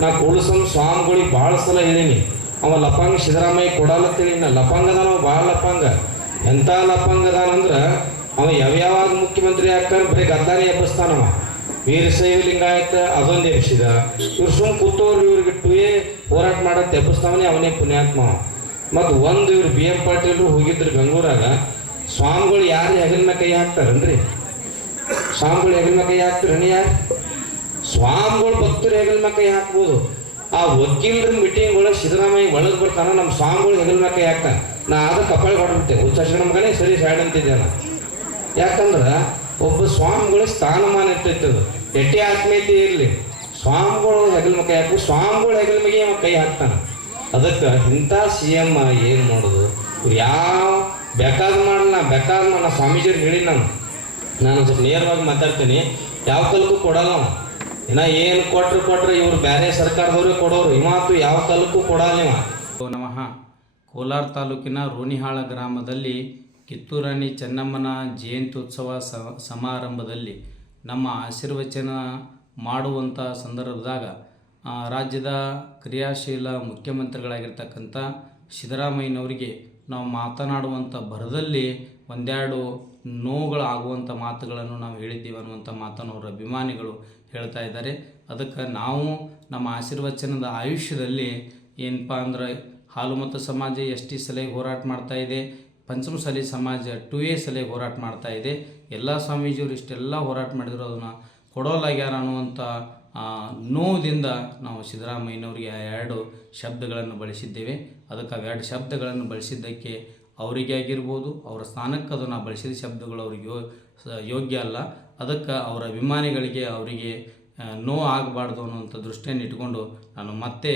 ನಾ ಕೂಡಿಸಲು ಸ್ವಾಮಿಗಳಿಗೆ ಭಾಳ ಸಲ ಹೇಳೀನಿ. ಅವ ಲಪಂಗ ಸಿದ್ದರಾಮಯ್ಯ ಕೊಡಲತ್ತೀನಿ. ನಾ ಲಪಂಗ ಅದಾನ ಭಾಳ ಲಪಂಗ ಎಂಥ ಲಪಂಗ ಅದಾನಂದ್ರೆ ಅವ ಯಾವ್ಯಾವಾಗ ಮುಖ್ಯಮಂತ್ರಿ ಆಗ್ತಾನೆ, ಬರೀ ಗದ್ದಾರಿ ಎಬ್ಬಿಸ್ತಾನವ ವೀರಶೈವ ಲಿಂಗಾಯತ ಅದೊಂದು ಎಬ್ಬಿಸಿದ. ಇವ್ರು ಸುಮ್ ಕೂತವ್ರು ಇವ್ರಿಗೆ ಟುಯೇ ಹೋರಾಟ ಮಾಡತ್ತೆ ಎಬ್ಬಿಸ್ತಾವನೆ ಅವನೇ ಪುಣ್ಯಾತ್ಮ ಮತ್ತು ಒಂದು ಇವ್ರು ಬಿ ಎಂ ಪಾಟೀಲ್ರು ಹೋಗಿದ್ರು ಬೆಂಗಳೂರಾಗ, ಸ್ವಾಮಿಗಳು ಯಾರು ಹೆಗಲಿನ ಕೈ ಹಾಕ್ತಾರನ್ರಿ? ಸ್ವಾಮಿಗಳು ಹೆಗಲ ಮೇಲೆ ಕೈ ಹಾಕ್ತಾರನಿ ಯಾರು ಸ್ವಾಮಿಗಳು ಭಕ್ತರು ಹೆಗಲ ಮಕ್ಕ ಹಾಕ್ಬೋದು ಆ ವಕೀಲರ ಮೀಟಿಂಗ್ ಒಳಗೆ ಸಿದ್ದರಾಮಯ್ಯ ಒಳಗೆ ಬರ್ತಾನ ನಮ್ಮ ಸ್ವಾಮಿಗಳು ಹೆಗಲ ಮಕ್ಕ ಹಾಕ್ತಾನೆ ನಾ ಆದ ಕಪ್ಪಳೆ ಹೊಡ್ಬಿಟ್ಟೆ. ಉಚ್ಚಾರ ಮಗನೇ ಸರಿ ಸೈಡ್ ಅಂತಿದ್ದೆ ನಾ ಯಾಕಂದ್ರೆ ಒಬ್ಬ ಸ್ವಾಮಿಗಳ ಸ್ಥಾನಮಾನ ಇರ್ತೈತೆ ಅದು ಎಟ್ಟೆ ಆತ್ಮೀಯತೆ ಇರಲಿ. ಸ್ವಾಮಿಗಳು ಹೆಗಲ ಮಕ್ಕ ಹಾಕು ಸ್ವಾಮಿಗಳು ಹೆಗಲ ಮಗಿ ಕೈ ಹಾಕ್ತಾನೆ? ಅದಕ್ಕೆ ಇಂಥ ಸಿ ಎಂ ಏನು ಮಾಡೋದು? ಯಾವ ಬೇಕಾದ ಮಾಡಲ್ಲ ಬೇಕಾದ ಮಾಡಲ್ಲ ಸ್ವಾಮೀಜಿಯವ್ರಿಗೆ ಹೇಳಿ ನಾನು. ನಾನು ನೇರವಾಗಿ ಮಾತಾಡ್ತೀನಿ. ಯಾವ ಕಾಲಕ್ಕೂ ಕೊಡಲ್ಲ ಇನ್ನ ಏನು ಕೊಟ್ರು ಕೊಟ್ರೆ ಇವರು ಬೇರೆ ಸರ್ಕಾರದವ್ರಿಗೆ ಕೊಡೋರು. ಇಮಾತು ಯಾವ ಕಾಲಕ್ಕೂ ಕೊಡಲ್ಲ ಓ ನಮಃ. ಕೋಲಾರ ತಾಲೂಕಿನ ರೋಣಿಹಾಳ ಗ್ರಾಮದಲ್ಲಿ ಕಿತ್ತೂರಾಣಿ ಚೆನ್ನಮ್ಮನ ಜಯಂತ್ಯುತ್ಸವ ಸಮಾರಂಭದಲ್ಲಿ ನಮ್ಮ ಆಶೀರ್ವಚನ ಮಾಡುವಂಥ ಸಂದರ್ಭದಾಗ ರಾಜ್ಯದ ಕ್ರಿಯಾಶೀಲ ಮುಖ್ಯಮಂತ್ರಿಗಳಾಗಿರ್ತಕ್ಕಂಥ ಸಿದ್ದರಾಮಯ್ಯನವರಿಗೆ ನಾವು ಮಾತನಾಡುವಂಥ ಭರದಲ್ಲಿ ಒಂದೆರಡು ನೋವುಗಳಾಗುವಂಥ ಮಾತುಗಳನ್ನು ನಾವು ಹೇಳಿದ್ದೀವಿ ಅನ್ನುವಂಥ ಮಾತನ್ನು ಅವರ ಅಭಿಮಾನಿಗಳು ಹೇಳ್ತಾ ಇದ್ದಾರೆ. ಅದಕ್ಕೆ ನಾವು ನಮ್ಮ ಆಶೀರ್ವಚನದ ಆಯುಷ್ಯದಲ್ಲಿ ಏನಪ್ಪ ಅಂದ್ರೆ ಹಾಲು ಮತ್ತು ಸಮಾಜ ಎಸ್ ಟಿ ಸಲಹೆ ಹೋರಾಟ ಮಾಡ್ತಾ ಇದೆ. ಪಂಚಮಸಾಲಿ ಸಮಾಜ ಟು ಎ ಸಲಹೆ ಹೋರಾಟ ಮಾಡ್ತಾ ಇದೆ. ಎಲ್ಲ ಸ್ವಾಮೀಜಿಯವರು ಇಷ್ಟೆಲ್ಲ ಹೋರಾಟ ಮಾಡಿದ್ರು, ಅದನ್ನು ಕೊಡೋಲಾಗ್ಯಾರ ಅನ್ನುವಂಥ ನೋವುದಿಂದ ನಾವು ಸಿದ್ದರಾಮಯ್ಯನವರಿಗೆ ಆ ಎರಡು ಶಬ್ದಗಳನ್ನು ಬಳಸಿದ್ದೇವೆ. ಅದಕ್ಕೆ ಎರಡು ಶಬ್ದಗಳನ್ನು ಬಳಸಿದ್ದಕ್ಕೆ ಅವರಿಗೆ ಆಗಿರ್ಬೋದು, ಅವರ ಸ್ಥಾನಕ್ಕೆ ಅದನ್ನು ಬಳಸಿದ ಶಬ್ದಗಳು ಅವರಿಗೆ ಯೋಗ್ಯ ಅಲ್ಲ. ಅದಕ್ಕೆ ಅವರ ಅಭಿಮಾನಿಗಳಿಗೆ ಅವರಿಗೆ ನೋ ಆಗಬಾರ್ದು ಅನ್ನುವಂಥ ದೃಷ್ಟಿಯನ್ನು ಇಟ್ಕೊಂಡು ನಾನು ಮತ್ತೆ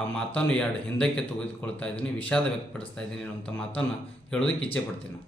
ಆ ಮಾತನ್ನು ಎರಡು ಹಿಂದಕ್ಕೆ ತೆಗೆದುಕೊಳ್ತಾ ಇದ್ದೀನಿ, ವಿಷಾದ ವ್ಯಕ್ತಪಡಿಸ್ತಾ ಇದ್ದೀನಿ ಅನ್ನುವಂಥ ಮಾತನ್ನು ಹೇಳೋದಕ್ಕೆ ಇಚ್ಛೆ ಪಡ್ತೀನಿ.